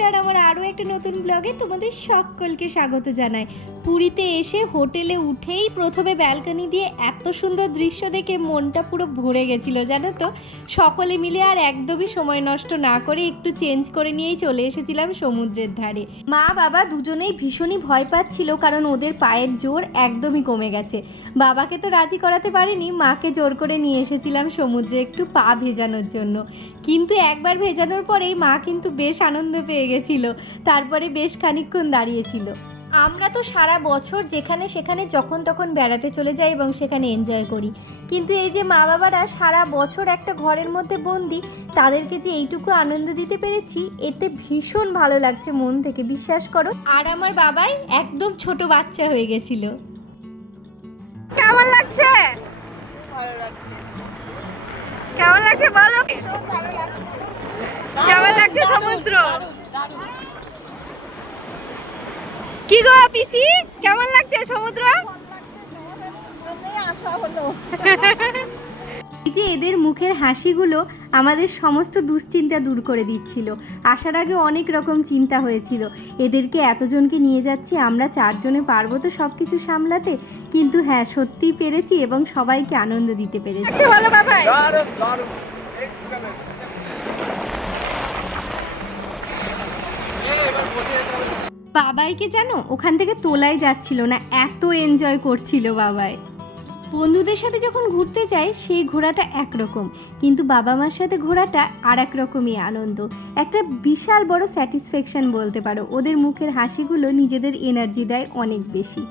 আর আমার আরও একটা নতুন ব্লগে তোমাদের সকলকে স্বাগত জানাই। পুরীতে এসে হোটেলে উঠেই প্রথমে ব্যালকনি দিয়ে এত সুন্দর দৃশ্য দেখে মনটা পুরো ভরে গেছিল, জানো তো? সকলে মিলে আর একদমই সময় নষ্ট না করে একটু চেঞ্জ করে নিয়েই চলে এসেছিলাম সমুদ্রের ধারে। মা, বাবা দুজনেই ভীষণই ভয় পাচ্ছিল কারণ ওদের পায়ের জোর একদমই কমে গেছে। বাবাকে তো রাজি করাতে পারিনি, মাকে জোর করে নিয়ে এসেছিলাম সমুদ্রে একটু পা ভেজানোর জন্য। কিন্তু একবার ভেজানোর পরেই মা কিন্তু বেশ আনন্দ পেয়ে গেছিল। তারপরে বেশ খানিকক্ষণ দাঁড়িয়েছিল। আমরা তো সারা বছর যেখানে সেখানে যখন তখন বেড়াতে চলে যাই এবং সেখানে এনজয় করি। কিন্তু এই যে মা বাবারা সারা বছর একটা ঘরের মধ্যে বন্দি তাদেরকে যে এইটুকু আনন্দ দিতে পেরেছি এতে ভীষণ ভালো লাগছে মন থেকে বিশ্বাস করো। আর আমার বাবাই একদম ছোট বাচ্চা হয়ে গেছিল। কেমন লাগছে? ভালো লাগছে। কেমন লাগছে বলো? খুব ভালো লাগছে। কেমন লাগছে সমুদ্র? কি গো পিসি? কেমন লাগছে সমুদ্র? যে এদের মুখের হাসিগুলো আমাদের সমস্ত দুশ্চিন্তা দূর করে দিচ্ছিল। আসার আগে অনেক রকম চিন্তা হয়েছিল। এদেরকে এতজনকে নিয়ে যাচ্ছি আমরা চারজনে পারব তো সব কিছু সামলাতে? কিন্তু হ্যাঁ সত্যিই পেরেছি এবং সবাইকে আনন্দ দিতে পেরেছি। ভালো বাবাই বাবাইকে জানো, ওখান থেকে তোলাই যাচ্ছিল না, এত এনজয় করছিল বাবাই। বন্ধুদের সাথে যখন ঘুরতে যাই, সেই ঘোরাটা একরকম, কিন্তু বাবা মার সাথে ঘোরাটা আর এক রকমই আনন্দ। একটা বিশাল বড় স্যাটিসফ্যাকশন বলতে পারো, ওদের মুখের হাসিগুলো নিজেদের এনার্জি দেয় অনেক বেশি।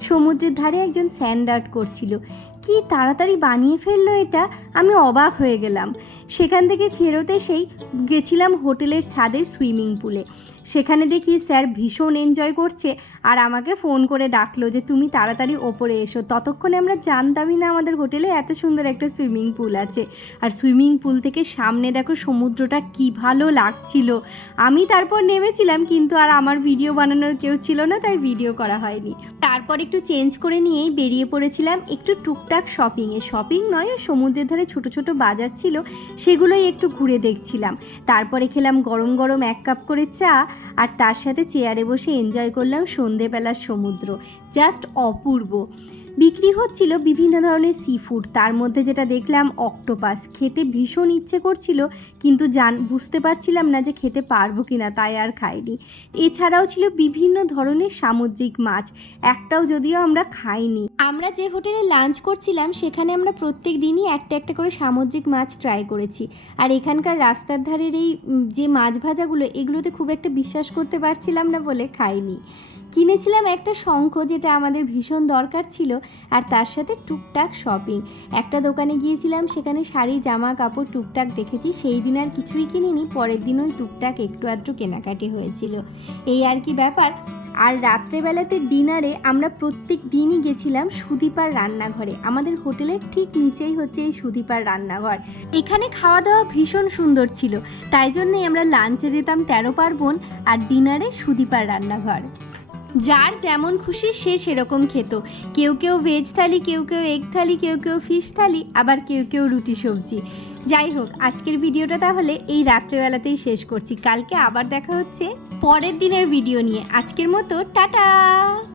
সমুদ্রের ধারে একজন স্যান্ড আর্ট করছিল। কি তাড়াতাড়ি বানিয়ে ফেলল এটা? আমি অবাক হয়ে গেলাম। সেখান থেকে ফেরত এসেই গেছিলাম হোটেলের ছাদের সুইমিং পুলে। সেখানে দেখি স্যার ভীষণ এনজয় করছে আর আমাকে ফোন করে ডাকলো যে, তুমি তাড়াতাড়ি ওপরে এসো। ততক্ষণে আমরা জানতামই না আমাদের হোটেলে এত সুন্দর একটা সুইমিং পুল আছে। আর সুইমিং পুল থেকে সামনে দেখো সমুদ্রটা কি ভালো লাগছিল। আমি তারপর নেমেছিলাম কিন্তু আর আমার ভিডিও বানানোর কেউ ছিল না, তাই ভিডিও করা হয়নি। তারপর একটু চেঞ্জ করে নিয়েই বেরিয়ে পড়েছিলাম একটু টুকটাক শপিংয়ে। শপিং নয়, সমুদ্রের ধারে ছোট ছোট বাজার ছিল। সেগুলোই একটু ঘুরে দেখছিলাম। তারপরে খেলাম গরম গরম এক কাপ করে চা আর তার সাথে চেয়ারে বসে এনজয় করলাম সন্ধেবেলার সমুদ্র। জাস্ট অপূর্ব। বিক্রি হচ্ছিল বিভিন্ন ধরনের সি ফুড তার মধ্যে যেটা দেখলাম অক্টোপাস খেতে ভীষণ ইচ্ছে করছিল, কিন্তু জান, বুঝতে পারছিলাম না যে খেতে পারব কি না তাই আর খাইনি। এছাড়াও ছিল বিভিন্ন ধরনের সামুদ্রিক মাছ, একটাও যদিও আমরা খাইনি। আমরা যে হোটেলে লাঞ্চ করছিলাম, সেখানে আমরা প্রত্যেক দিনই একটা একটা করে সামুদ্রিক মাছ ট্রাই করেছি। আর এখানকার রাস্তার ধারের এই যে মাছ ভাজাগুলো, এগুলোতে খুব একটা বিশ্বাস করতে পারছিলাম না বলে খাইনি। কিনেছিলাম একটা শঙ্খ যেটা আমাদের ভীষণ দরকার ছিল, আর তার সাথে টুকটাক শপিং একটা দোকানে গিয়েছিলাম, সেখানে শাড়ি, জামা, কাপড় টুকটাক দেখেছি, সেই দিন আর কিছুই কিনিনি, পরের দিন ওই টুকটাক একটু আধটু কেনাকাটি হয়েছিল। এই আর কি ব্যাপার, আর রাত্রেবেলাতে ডিনারে আমরা প্রত্যেক দিনই গেছিলাম সুদীপার রান্নাঘরে। আমাদের হোটেলের ঠিক নিচেই হচ্ছে এই সুদীপার রান্নাঘর। এখানে খাওয়া দাওয়া ভীষণ সুন্দর ছিল, তাই জন্যই আমরা লাঞ্চে যেতাম তেরো পার্বণ, আর ডিনারে সুদীপার রান্নাঘর। যার যেমন খুশি সে সেরকম খেত। কেউ কেউ ভেজ থালি, কেউ কেউ এগ থালি, কেউ কেউ ফিশ থালি, আবার কেউ কেউ রুটি সবজি। যাই হোক, আজকের ভিডিওটা তাহলে এই রাত্রেবেলাতেই শেষ করছি। কালকে আবার দেখা হচ্ছে পরের দিনের ভিডিও নিয়ে। আজকের মতো, টাটা!